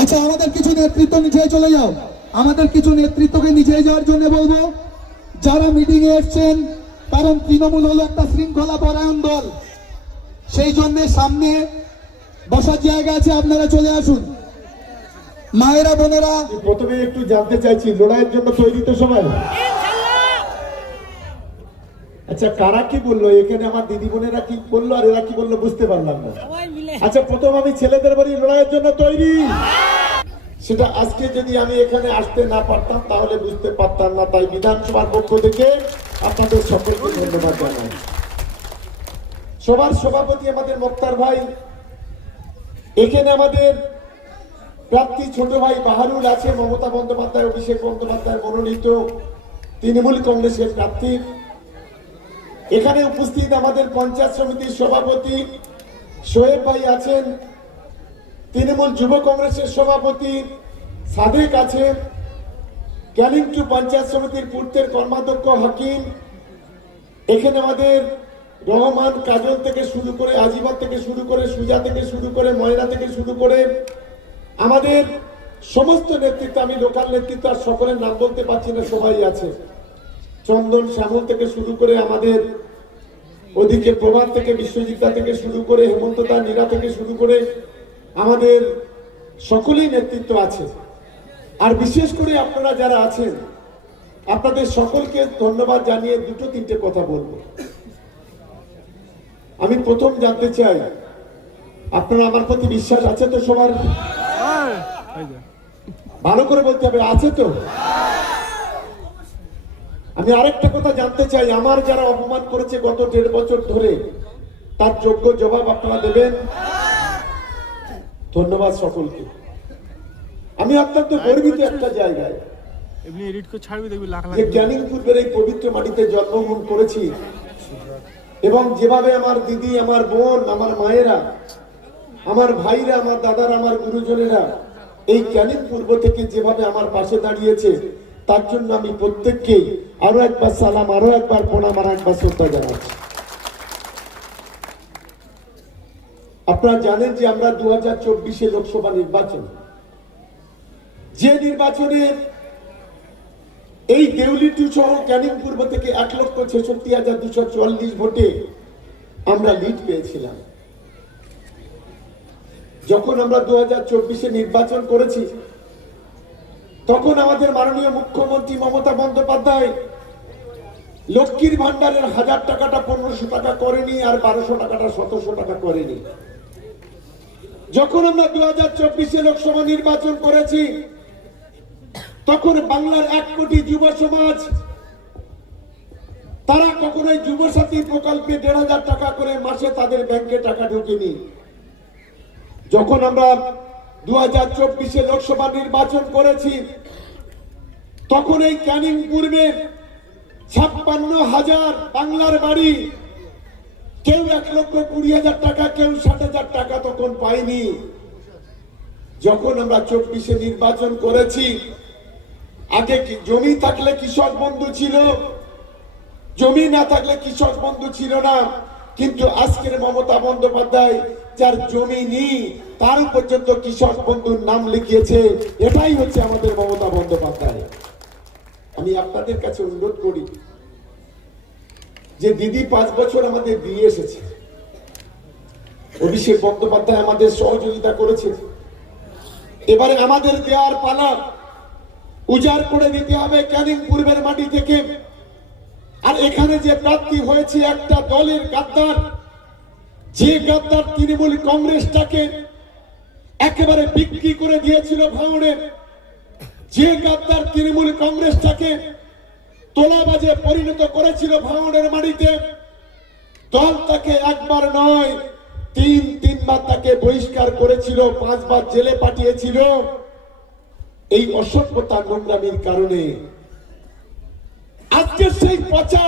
আচ্ছা, আমাদের কিছু নেতৃত্ব নিচে চলে যাও। আমাদের কিছু নেতৃত্বকে নিচে যাওয়ার জন্য বলবো, যারা মিটিং এ এসছেন, কারণ তৃণমূল হলো একটা শৃঙ্খলা পরায়ণ দল, সেই জন্য সামনে বসার জায়গা আছে, আপনারা চলে আসুন। মায়েরা বোনেরা, প্রথমে একটু জানতে চাইছি, লড়াইয়ের জন্য তৈরি তো সবাই? আচ্ছা, কারা কি বললো এখানে? আমার দিদি বোনেরা কি বললো আর এরা কি বললো বুঝতে পারলাম না। আচ্ছা, প্রথম আমি ছেলেদের বাড়ি লড়াইয়ের জন্য তৈরি, সেটা আজকে যদি আমি এখানে আসতে না পারতাম তাহলে বুঝতে পারতাম না। তাই বিধানসভার পক্ষ থেকে আপনাদের সকলকে ধন্যবাদ জানাই। সবার সভাপতি আমাদের মোক্তার ভাই, এখানে আমাদের প্রার্থী ছোট ভাই বাহারুল আছে, মমতা বন্দ্যোপাধ্যায় অভিষেক বন্দ্যোপাধ্যায় মনোনীত তৃণমূল কংগ্রেসের প্রার্থী। এখানে উপস্থিত আমাদের পঞ্চায়েত সমিতির সভাপতি সোহেব ভাই আছেন, তৃণমূল যুব কংগ্রেসের সভাপতি সাদেক আছে, ক্যানিং টু পঞ্চায়েত সমিতির পূর্তের কর্মাধ্যক্ষ হাকিম, এখানে আমাদের রহমান কাজল থেকে শুরু করে, আজিমত থেকে শুরু করে, সুজা থেকে শুরু করে, ময়না থেকে শুরু করে আমাদের সমস্ত নেতৃত্ব, আমি লোকাল নেতৃত্ব আর সকলের নাম বলতে পারছি না, সবাই আছে। চন্দন শ্যামল থেকে শুরু করে আমাদের ওদিকে প্রভাত থেকে, বিশ্বজিৎদা থেকে শুরু করে, হেমন্তদা নীরা থেকে শুরু করে আমাদের সকলেই নেতৃত্ব আছে। আর বিশেষ করে আপনারা যারা আছেন, আপনাদের সকলকে ধন্যবাদ জানিয়ে দুটো তিনটে কথা বলবো। আমি প্রথম জানতে চাই, আপনারা আমার প্রতি বিশ্বাস আছে তো সবার? ভালো করে বলতে হবে, আছে তো? আমি আরেকটা কথা জানতে চাই, আমার যারা অপমান করেছে গত 1.5 বছর ধরে, তার যোগ্য জবাব আপনারা দেবেন। ধন্যবাদ সকলকে। আমি অত্যন্ত গর্বিত একটা জায়গায় যে ক্যানিং পূর্বের এই পবিত্র মাটিতে জন্মগ্রহণ করেছি, এবং যেভাবে আমার দিদি, আমার বোন, আমার মায়েরা, আমার ভাইরা, আমার দাদারা, আমার গুরুজনেরা এই ক্যানিং পূর্ব থেকে যেভাবে আমার পাশে দাঁড়িয়েছে, তার জন্য আমি প্রত্যেককেই আরো একবার সালাম, আরো একবার প্রণাম, আর একবার শ্রদ্ধা জানাচ্ছি। আপনারা জানেন যে আমরা 2024 লোকসভা নির্বাচন, যে নির্বাচনে এই দেউলিটু সহ ক্যানিং পূর্ব থেকে 1,66,244 ভোটে আমরা লিড পেয়েছিলাম। যখন আমরা 2024 নির্বাচন করেছি, তখন আমাদের মাননীয় মুখ্যমন্ত্রী মমতা বন্দ্যোপাধ্যায় লক্ষ্মীর ভান্ডারের 1000 টাকাটা 1500 টাকা করেনি, আর 1200 টাকাটা 1700 টাকা করেনি। যখন আমরা 2024 লোকসভা নির্বাচন করেছি, তখন বাংলার 1 কোটি যুব সমাজ, তারা কখনোই যুবসাথী প্রকল্পে 1500 টাকা করে মাসে তাদের ব্যাংকে টাকা ঢোকেনি। যখন আমরা 2024 লোকসভা নির্বাচন করেছি, তখন এই ক্যানিং পূর্বে 56,000 বাংলার বাড়ি, কেউ 1,20,000 টাকা, কেউ 60,000 টাকা তখন পায়নি। যখন আমরা 24 নির্বাচন করেছি, আগে জমি থাকলে কৃষক বন্ধু ছিল, জমি না থাকলে কৃষক বন্ধু ছিল না। কিন্তু আজকের মমতা বন্দ্যোপাধ্যায়, যার জমি নেই তার পর্যন্ত কৃষক বন্ধুর নাম লিখিয়েছে। এটাই হচ্ছে আমাদের মমতা বন্দ্যোপাধ্যায়। আমি আপনাদের কাছে অনুরোধ করি যে দিদি 5 বছর আমাদের দিয়ে এসেছে, অভিষেক বন্দ্যোপাধ্যায় আমাদের সহযোগিতা করেছে। এবারে আমাদের দেওয়ার পালা, উজাড় করে দিতে হবে ক্যানিং পূর্বের মাটি থেকে। আর এখানে যে প্রার্থী হয়েছে একটা দলের গাদ্দার, যে গাদ্দার তৃণমূল কংগ্রেসটাকে একেবারে বিক্রি করে দিয়েছিল ভাঙড়ে, যে গাদ্দার তৃণমূল কংগ্রেসটাকে তোলাবাজে পরিণত করেছিল ভাঙড়ের মাটিতে, দল তাকে একবার নয় 3বার তাকে বহিষ্কার করেছিল, 5 বার জেলে পাঠিয়েছিল এই অসভ্যতা নোংরামির কারণে। আজকে সেই পচা